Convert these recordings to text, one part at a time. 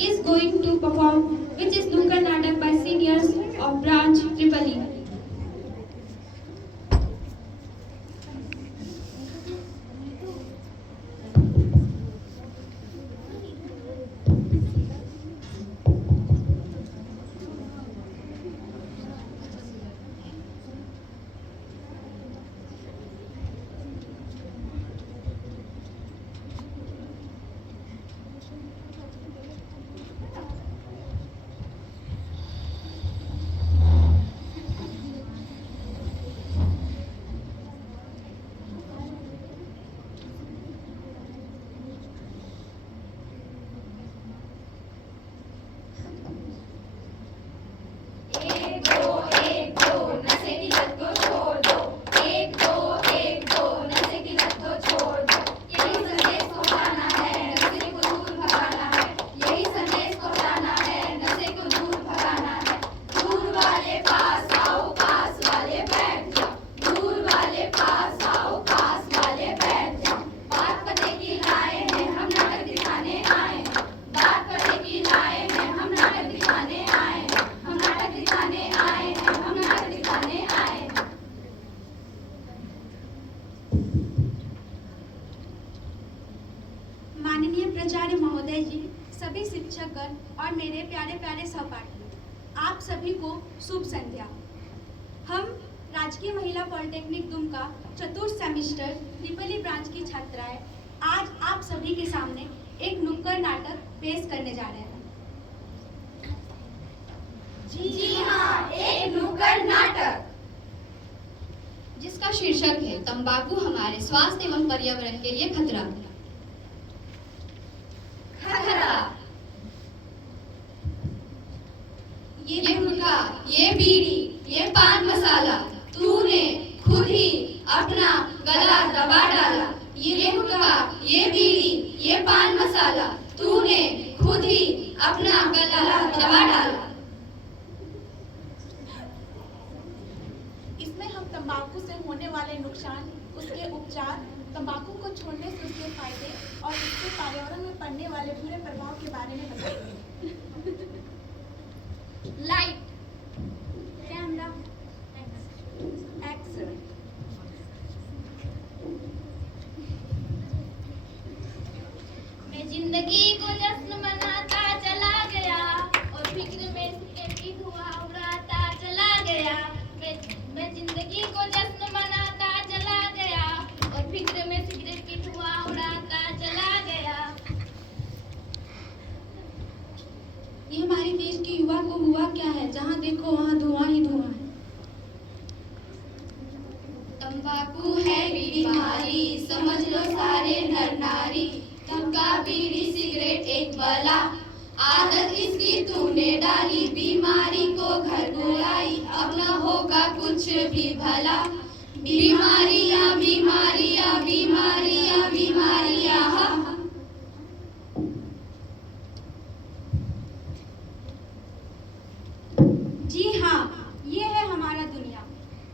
is going to perform, which is Nukkad Natak by seniors of branch Tripoli. माननीय प्राचार्य महोदय जी, सभी शिक्षकगण और मेरे प्यारे प्यारे सहपाठी, आप सभी को शुभ संध्या। हम राजकीय महिला पॉलिटेक्निक दुमका चतुर्थ सेमेस्टर ट्रिपली ब्रांच की छात्राएं आज आप सभी के सामने एक नुक्कड़ नाटक पेश करने जा रहे हैं। जी हाँ, एक नुक्कड़ नाटक जिसका शीर्षक है तंबाकू हमारे स्वास्थ्य एवं पर्यावरण के लिए खतरा। ये गुटखा, ये बीड़ी, ये पान मसाला तूने खुद ही अपना गला दबा डाला। ये गुटखा, ये बीड़ी, ये पान मसाला तूने खुद ही अपना गला दबा डाला। इसमें हम तंबाकू से होने वाले नुकसान, उसके उपचार, तंबाकू को छोड़ने से उसके फायदे और इससे पर्यावरण में पड़ने वाले बुरे प्रभाव के बारे में बताएंगे। Light, camera, action. मैं जिंदगी को जश्न मनाता चला गया और फिक्र में सिगरेट की धुआं उड़ाता चला गया। मैं जिंदगी को जश्न मनाता चला गया और फिक्र में सिगरेट की धुआं उड़ाता चला गया। ये हमारे देश के युवा को हुआ क्या है, जहाँ देखो वहाँ धुआं ही धुआं है। तंबाकू है बीमारी, समझ लो सारे नर नारी। गुटखा बीड़ी सिगरेट एक बला, आदत इसकी तूने डाली। बीमारी को घर बुलाई, अब न होगा कुछ भी भला। बीमारियां बीमारियां बीमारियां बीमारियां। जी हाँ, ये है हमारा दुनिया,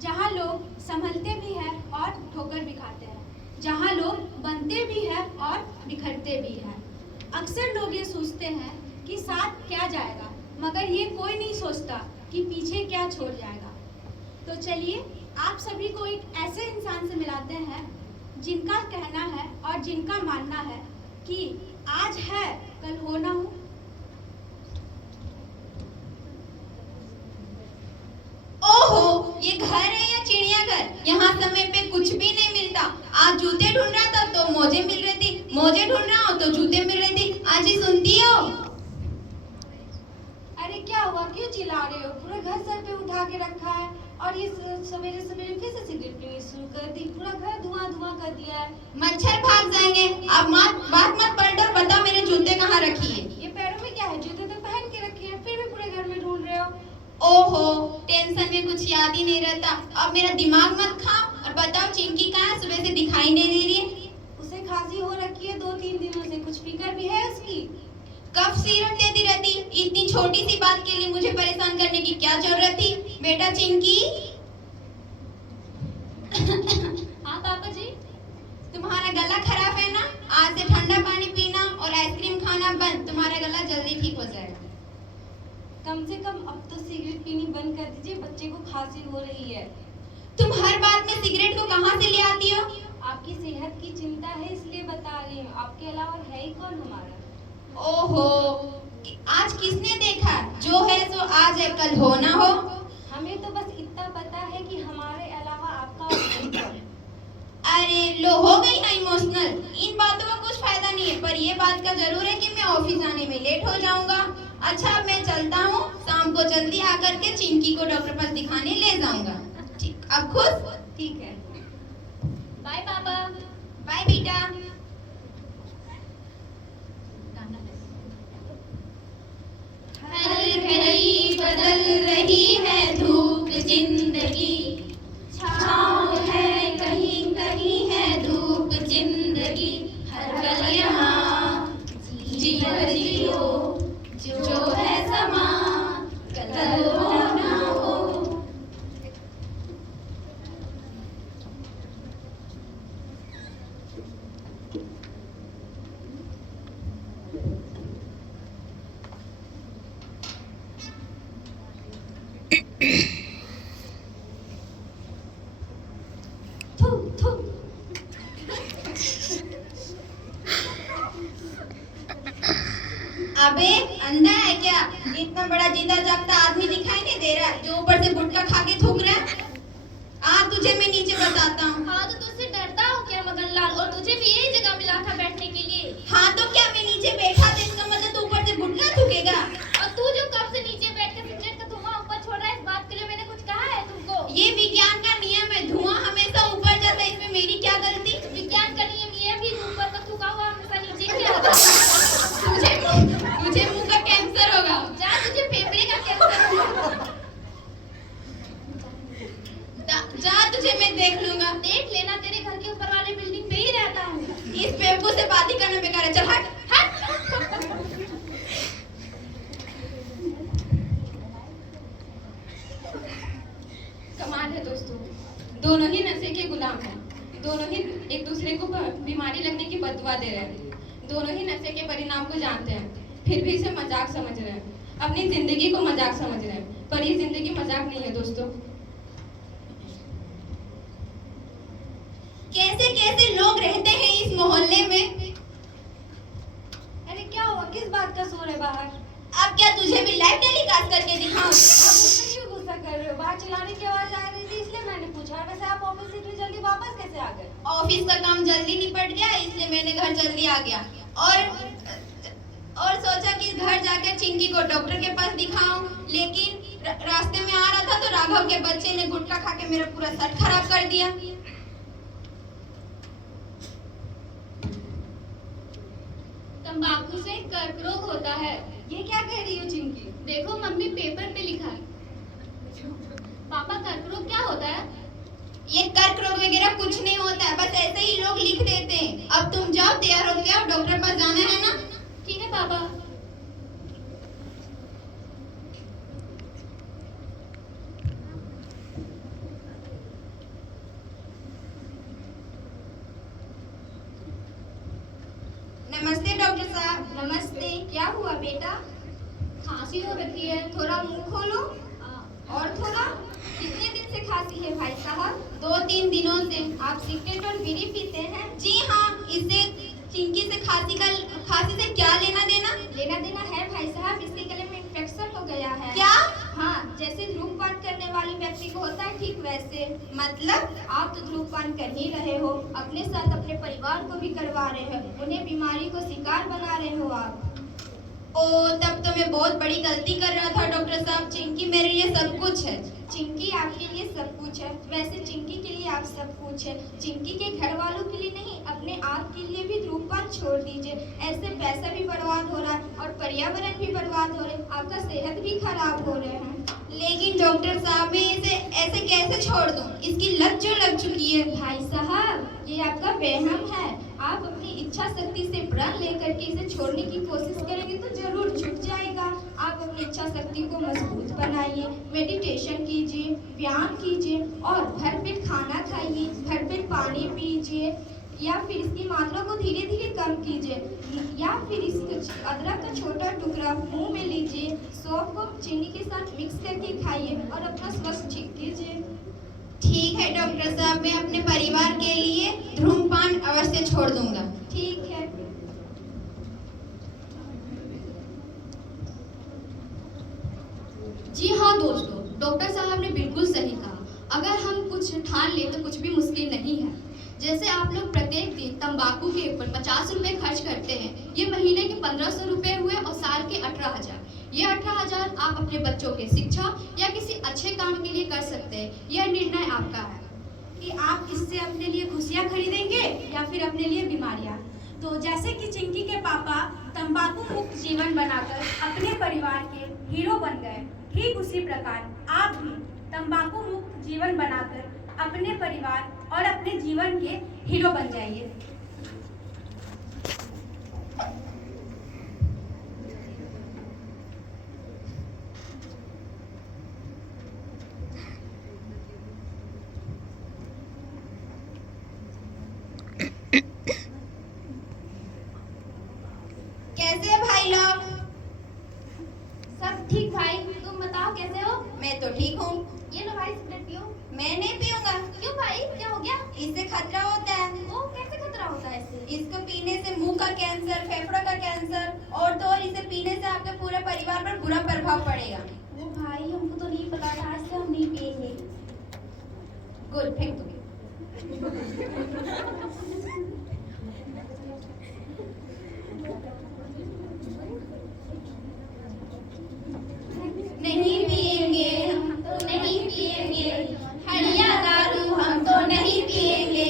जहाँ लोग संभलते भी हैं और ठोकर भी खाते हैं, जहाँ लोग बनते भी हैं और बिखरते भी हैं। अक्सर लोग ये सोचते हैं कि साथ क्या जाएगा, मगर ये कोई नहीं सोचता कि पीछे क्या छोड़ जाएगा। तो चलिए आप सभी को एक ऐसे इंसान से मिलाते हैं जिनका कहना है और जिनका मानना है कि आज है कल हो ना हो। ओहो, ये घर है या चिड़ियाघर? यहाँ समय पे कुछ भी नहीं मिलता। आज जूते ढूंढ रहा था तो मोजे मिल रही थी, मोजे ढूंढ रहा हो तो जूते मिल रही थी। आज ही सुनती हो? अरे क्या हुआ, क्यों चिल्ला रहे हो? पूरा घर सर पे उठा के रखा है और ये सवेरे सवेरे फिर से सिगरेट पीनी शुरू कर दी। पूरा घर धुआं धुआं कर दिया है। मच्छर भाग जाएंगे। अब बात मत पलटो और बताओ मेरे जूते कहाँ रखी है। ये पैरों में क्या है? जूते तो पहन के रखे हैं, फिर भी पूरे घर में ढूंढ रहे हो। ओहो, टेंशन में कुछ याद ही नहीं रहता। अब मेरा दिमाग मत खाओ और बताओ चिंकी कहाँ है? सुबह से दिखाई नहीं दे रही है। उसे खांसी हो रखी है 2-3 दिनों से, कुछ फिक्र भी है उसकी? कब सीरप देती रहती? इतनी छोटी सी बात के लिए मुझे परेशान करने की क्या जरूरत थी? बेटा चिंकी। हाँ पापा जी। तुम्हारा गला खराब है ना? आज से ठंडा पानी पीना और आइसक्रीम खाना बंद। तुम्हारा गला जल्दी ठीक हो जाएगा। कम से कम अब तो सिगरेट पीनी बंद कर दीजिए, बच्चे को खांसी हो रही है। तुम हर बात में सिगरेट को कहाँ से ले आती हो? आपकी सेहत की चिंता है इसलिए बता रही हूँ, आपके अलावा है ही कौन हमारा। ओहो, आज किसने देखा? जो है सो आज है, कल हो ना हो। हमें तो बस इतना पता है कि हमारे अलावा आपका और है कौन। अरे लो, हो गई ना इमोशनल। इन बातों का कुछ फायदा नहीं है, पर ये बात का जरूर है कि मैं ऑफिस आने में लेट हो जाऊंगा। अच्छा, अब मैं चलता हूँ, शाम को जल्दी आकर के चिंकी को डॉक्टर पास दिखाने ले जाऊंगा। ठीक, अब खुश? ठीक है, बाय पापा। बाय बेटा। हर घड़ी बदल रही है धूप जिंदगी, छाँव है कहीं कहीं है धूप जिंदगी, हर पल यहाँ जियो जियो, जो है समा कल हो ना हो। अबे अंधा है क्या? इतना बड़ा जीता जागता आदमी दिखाई नहीं दे रहा, जो ऊपर से गुटखा खा के थूक रहा है? आ, तुझे मैं नीचे बताता हूँ। हाँ तो तुझसे डरता हूँ क्या मगनलाल, और तुझे भी यही जगह मिला था बैठने के लिए। हाँ तो क्या मैं नीचे बैठा था, इसका मतलब तू ऊपर से गुटखा थूकेगा? और तू जो कब से नीचे बैठ के सिगरेट का धुआं ऊपर छोड़ रहा है, इस बात के लिए मैंने कुछ कहा है तुमको? ये विज्ञान का नियम है, धुआं हमेशा ऊपर जाता है, इसमें मेरी क्या गलती? विज्ञान का नियम ये भी ऊपर का थूका हुआ हमेशा नीचे ही आता है। तुझे मुंह का कैंसर होगा। जा, तुझे फेफड़े का कैंसर हुआ। जा, तुझे मैं देख लूंगा। देख लेना, तेरे घर के ऊपर वाले बिल्डिंग पे ही रहता हूँ। इस बेवकूफ से बात ही करना बेकार है, चल हट हट। कमाल है दोस्तों, दोनों ही नशे के गुलाम हैं, दोनों ही एक दूसरे को बीमारी लगने की बददुआ दे रहे हैं, दोनों ही नशे के परिणाम को जानते हैं, फिर भी इसे मजाक समझ रहे हैं, अपनी जिंदगी को मजाक समझ रहे हैं, पर ये जिंदगी मजाक नहीं है दोस्तों। कैसे कैसे लोग रहते हैं इस मोहल्ले में। अरे क्या हुआ, किस बात का शोर है बाहर? अब क्या तुझे भी लाइव टेलीकास्ट करके दिखाऊं? आप मुझसे क्यों गुस्सा कर रहे हो? बाहर चिल्लाने की आवाज आ रही थी इसलिए मैंने पूछा। वैसे आप ऑफिस से इतनी जल्दी वापस कैसे आ गए? ऑफिस का काम जल्दी निपट गया, इसलिए मैंने घर जल्दी आ गया, और सोचा कि घर जाकर चिंकी को डॉक्टर के पास दिखाऊं, लेकिन रास्ते में आ रहा था तो राघव के बच्चे ने गुटखा खा के मेरा पूरा सर खराब कर दिया। तंबाकू से कर्क रोग होता है। ये क्या कह रही हो चिंकी? देखो मम्मी, पेपर पे लिखा है। पापा, कर्क रोग क्या होता है? ये कर्क रोग वगैरह कुछ नहीं होता है, बस ऐसे ही लोग लिख देते हैं। अब तुम जाओ, तैयार हो गया, डॉक्टर पास जाना है ना? ठीक है पापा। नमस्ते डॉक्टर साहब। नमस्ते। क्या हुआ बेटा? खांसी हो रखी है। थोड़ा मुंह खोलो, और थोड़ा। कितने दिन से खांसी है भाई साहब? 2-3 दिनों से। आप सिगरेट और बीड़ी पीते हैं? जी हाँ। इससे चिंकी से खांसी से क्या लेना देना? लेना देना है भाई साहब, इसके गले में इन्फेक्शन हो गया है। क्या? हाँ, जैसे धूम्रपान करने वाले व्यक्ति को होता है, ठीक वैसे। मतलब? आप तो धूम्रपान कर ही रहे हो, अपने साथ अपने परिवार को भी करवा रहे हो, उन्हें बीमारी को शिकार बना रहे हो आप। ओ, तब तो मैं बहुत बड़ी गलती कर रहा था डॉक्टर साहब। चिंकी मेरे लिए सब कुछ है। चिंकी आपके लिए सब कुछ है, वैसे चिंकी के लिए आप सब कुछ है। चिंकी के घर वालों के लिए नहीं, अपने आप के लिए भी धूम्रपान छोड़ दीजिए। ऐसे पैसा भी बर्बाद हो रहा है और पर्यावरण भी बर्बाद हो रहा है, आपका सेहत भी खराब हो रहे हैं। लेकिन डॉक्टर साहब, मैं इसे ऐसे कैसे छोड़ दूं? इसकी लत जो लग चुकी है। भाई साहब, ये आपका वहम है। आप अपनी इच्छा शक्ति से प्रण लेकर के इसे छोड़ने की कोशिश करेंगे तो जरूर छूट जाएगा। आप अपनी इच्छा शक्ति को मजबूत बनाइए, मेडिटेशन कीजिए, व्यायाम कीजिए और भरपेट खाना खाइए, भरपेट पानी पीजिए। या फिर इसकी मात्रा को धीरे धीरे कम कीजिए, या फिर इस अदरक का छोटा टुकड़ा मुंह में लीजिए, सौंफ को चीनी के साथ मिक्स करके खाइए और अपना स्वास्थ्य ठीक कीजिए। ठीक है डॉक्टर साहब, मैं अपने परिवार के लिए धूम्रपान अवश्य छोड़ दूंगा। ठीक है। जी हाँ दोस्तों, डॉक्टर साहब ने बिल्कुल सही कहा। अगर हम कुछ ठान ले तो कुछ भी मुश्किल नहीं है। जैसे आप लोग प्रत्येक दिन तंबाकू के ऊपर 50 रुपए खर्च करते हैं, ये महीने के 1500 रुपए हुए और साल के 18,000। ये 18,000 आप अपने बच्चों के शिक्षा या किसी अच्छे काम के लिए कर सकते हैं। यह निर्णय आपका है कि आप इससे अपने लिए खुशियाँ खरीदेंगे या फिर अपने लिए बीमारियाँ। तो जैसे कि चिंकी के पापा तंबाकू मुक्त जीवन बनाकर अपने परिवार के हीरो बन गए, ठीक उसी प्रकार आप भी तंबाकू मुक्त जीवन बनाकर अपने परिवार और अपने जीवन के हीरो बन जाइए। कैसे हैं भाई लोग? सब ठीक भाई, तुम बताओ कैसे हो? मैं तो ठीक हूँ। ये लो भाई सिगरेट पियो। मैं नहीं पीऊंगा। क्यों भाई, क्या हो गया? इससे खतरा होता है। वो कैसे खतरा होता है इससे? इसको पीने से मुंह का कैंसर, फेफड़ों का कैंसर और तो और इसे पीने से आपके पूरे परिवार पर बुरा प्रभाव पड़ेगा। वो भाई हमको तो नहीं पता था, आज से हम नहीं पिएंगे। गुड, फेंक दो। नहीं पिएंगे, हम तो नहीं पिएंगे। हड़िया दारू हम तो नहीं पिएंगे।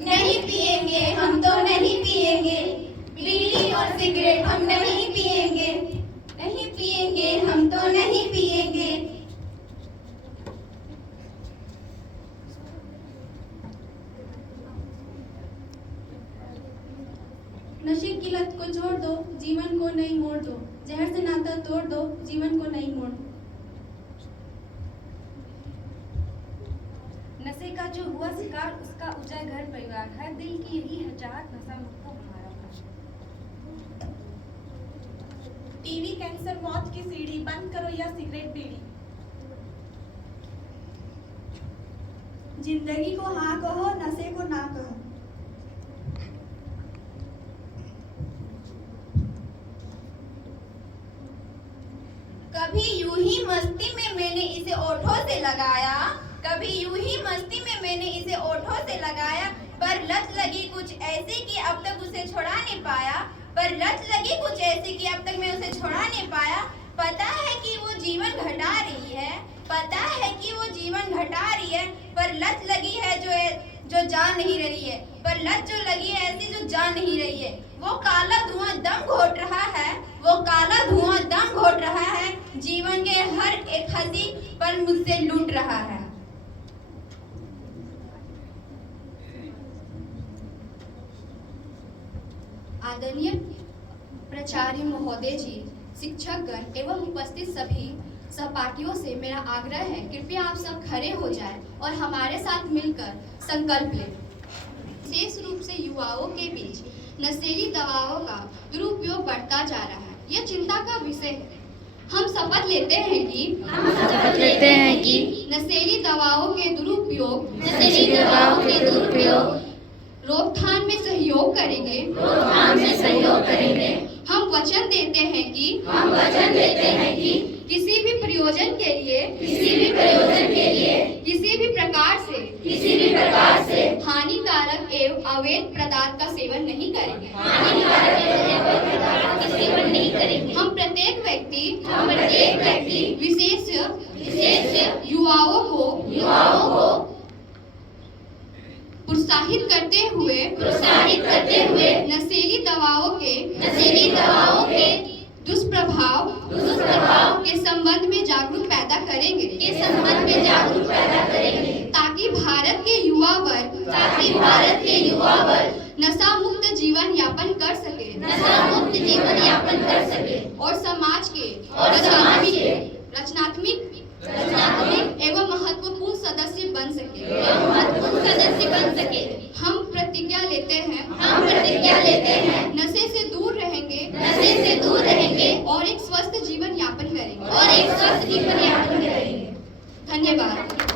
नहीं पिएंगे, हम तो नहीं पिएंगे। बीड़ी और सिगरेट हम नहीं पिएंगे। नहीं पिएंगे, हम तो नहीं पिएंगे। नशे की लत को छोड़ दो, जीवन को नहीं मोड़ दो। जहर से नाता तोड़ दो, जीवन को नहीं मोड़ दो। नशे का जो हुआ शिकार उसका उजड़ घर परिवार। हर दिल की यही है चाहत, नशा मुक्त हो हमारा प्यार। टीवी, कैंसर, मौत की सीढ़ी, बंद करो या सिगरेट बीड़ी। जिंदगी को हाँ कहो, नशे को ना कहो। कभी यूं ही मस्ती में मैंने इसे ओठों से लगाया, कभी यूं ही मस्ती में मैंने इसे ओठों से लगाया, पर लत लगी कुछ ऐसी कि अब तक उसे छोड़ा नहीं पाया। पर लत लगी कुछ ऐसी कि अब तक मैं उसे छोड़ा नहीं पाया। पता है कि वो जीवन घटा रही है, पता है कि वो जीवन घटा रही है, पर लत लगी है जो जान नहीं रही है। पर लत जो लगी है ऐसी जो जान नहीं रही है। वो काला धुआं दम घोट रहा है, वो काला धुआं दम घोट रहा है, जीवन के हर एक हंसी पर मुझसे लूट रहा है। आदरणीय प्राचार्य महोदय जी, शिक्षकगण एवं उपस्थित सभी सहपाठियों से मेरा आग्रह है, कृपया आप सब खड़े हो जाएं और हमारे साथ मिलकर संकल्प लें। विशेष रूप से युवाओं के बीच नशीली दवाओं का दुरुपयोग बढ़ता जा रहा है, यह चिंता का विषय है। हम शपथ लेते हैं कि नशीली दवाओं के दुरुपयोग रोकथाम में सहयोग करेंगे। हम वचन देते हैं कि किसी भी प्रयोजन के लिए किसी भी प्रकार से हानिकारक एवं अवैध पदार्थ का सेवन नहीं करेंगे। हम प्रत्येक व्यक्ति विशेष युवाओं को प्रोत्साहित करते हुए नशीली दवाओं के दुष्प्रभाव के संबंध में जागरूक पैदा करेंगे ताकि भारत के युवा वर्ग नशा मुक्त जीवन यापन कर सके और समाज के रचनात्मक एवं महत्वपूर्ण सदस्य बन सके। हम प्रतिज्ञा लेते हैं और एक स्वस्थ जीवन यापन करेंगे। धन्यवाद।